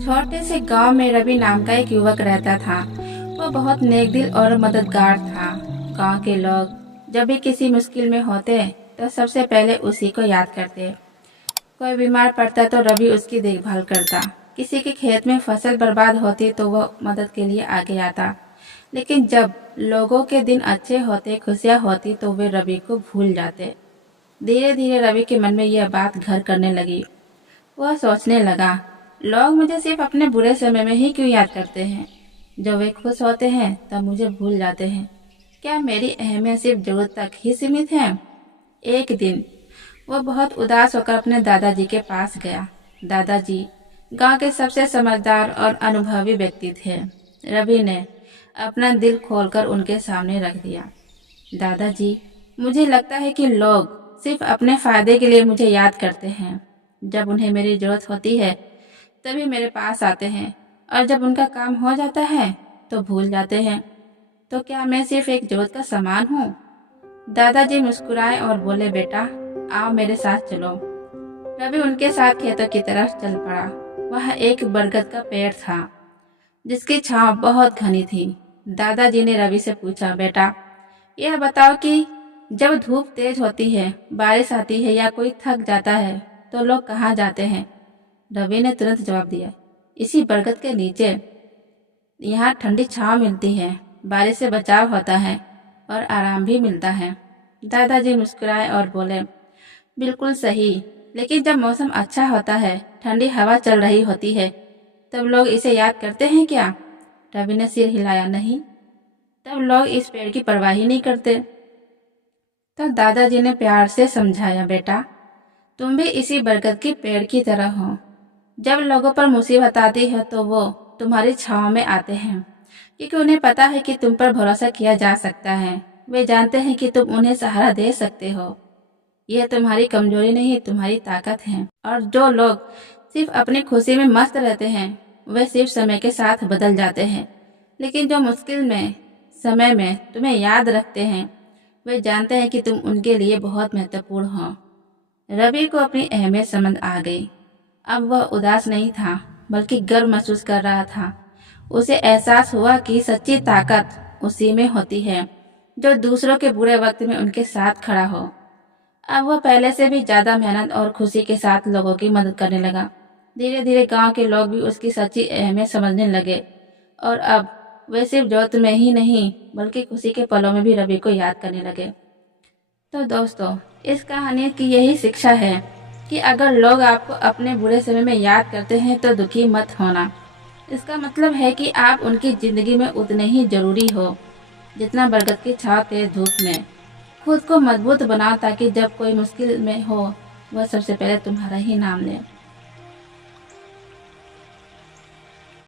छोटे से गांव में रवि नाम का एक युवक रहता था। वह बहुत नेकदिल और मददगार था। गांव के लोग जब भी किसी मुश्किल में होते तो सबसे पहले उसी को याद करते। कोई बीमार पड़ता तो रवि उसकी देखभाल करता। किसी के खेत में फसल बर्बाद होती तो वह मदद के लिए आगे आता। लेकिन जब लोगों के दिन अच्छे होते, खुशियाँ होती तो वे रवि को भूल जाते। धीरे धीरे रवि के मन में यह बात घर करने लगी। वह सोचने लगा, लोग मुझे सिर्फ अपने बुरे समय में ही क्यों याद करते हैं। जब वे खुश होते हैं तब मुझे भूल जाते हैं। क्या मेरी अहमियत सिर्फ जरूरत तक ही सीमित है। एक दिन वह बहुत उदास होकर अपने दादाजी के पास गया। दादाजी गांव के सबसे समझदार और अनुभवी व्यक्ति थे। रवि ने अपना दिल खोलकर उनके सामने रख दिया। दादाजी, मुझे लगता है कि लोग सिर्फ अपने फायदे के लिए मुझे याद करते हैं। जब उन्हें मेरी जरूरत होती है तभी मेरे पास आते हैं, और जब उनका काम हो जाता है तो भूल जाते हैं। तो क्या मैं सिर्फ एक जरूरत का सामान हूँ। दादाजी मुस्कुराए और बोले, बेटा आओ मेरे साथ चलो। रवि उनके साथ खेतों की तरफ चल पड़ा। वह एक बरगद का पेड़ था जिसकी छांव बहुत घनी थी। दादाजी ने रवि से पूछा, बेटा यह बताओ कि जब धूप तेज होती है, बारिश आती है या कोई थक जाता है तो लोग कहाँ जाते हैं। रवि ने तुरंत जवाब दिया, इसी बरगद के नीचे। यहाँ ठंडी छांव मिलती है, बारिश से बचाव होता है और आराम भी मिलता है। दादाजी मुस्कुराए और बोले, बिल्कुल सही, लेकिन जब मौसम अच्छा होता है, ठंडी हवा चल रही होती है, तब लोग इसे याद करते हैं क्या। रवि ने सिर हिलाया, नहीं, तब लोग इस पेड़ की परवाह ही नहीं करते। तो दादाजी ने प्यार से समझाया, बेटा तुम भी इसी बरगद की पेड़ की तरह हो। जब लोगों पर मुसीबत आती है तो वो तुम्हारी छांव में आते हैं, क्योंकि उन्हें पता है कि तुम पर भरोसा किया जा सकता है। वे जानते हैं कि तुम उन्हें सहारा दे सकते हो। यह तुम्हारी कमजोरी नहीं, तुम्हारी ताकत है। और जो लोग सिर्फ अपनी खुशी में मस्त रहते हैं वे सिर्फ समय के साथ बदल जाते हैं, लेकिन जो मुश्किल में समय में तुम्हें याद रखते हैं वे जानते हैं कि तुम उनके लिए बहुत महत्वपूर्ण हो। रवि को अपनी अहमियत समझ आ गई। अब वह उदास नहीं था, बल्कि गर्व महसूस कर रहा था। उसे एहसास हुआ कि सच्ची ताकत उसी में होती है जो दूसरों के बुरे वक्त में उनके साथ खड़ा हो। अब वह पहले से भी ज्यादा मेहनत और खुशी के साथ लोगों की मदद करने लगा। धीरे धीरे गांव के लोग भी उसकी सच्ची अहमियत समझने लगे, और अब वे सिर्फ जरूरत में ही नहीं बल्कि खुशी के पलों में भी रवि को याद करने लगे। तो दोस्तों, इस कहानी की यही शिक्षा है कि अगर लोग आपको अपने बुरे समय में याद करते हैं तो दुखी मत होना। इसका मतलब है कि आप उनकी जिंदगी में उतने ही जरूरी हो जितना बरगद की छांव तेज धूप में। खुद को मजबूत बनाओ ताकि जब कोई मुश्किल में हो वह सबसे पहले तुम्हारा ही नाम ले।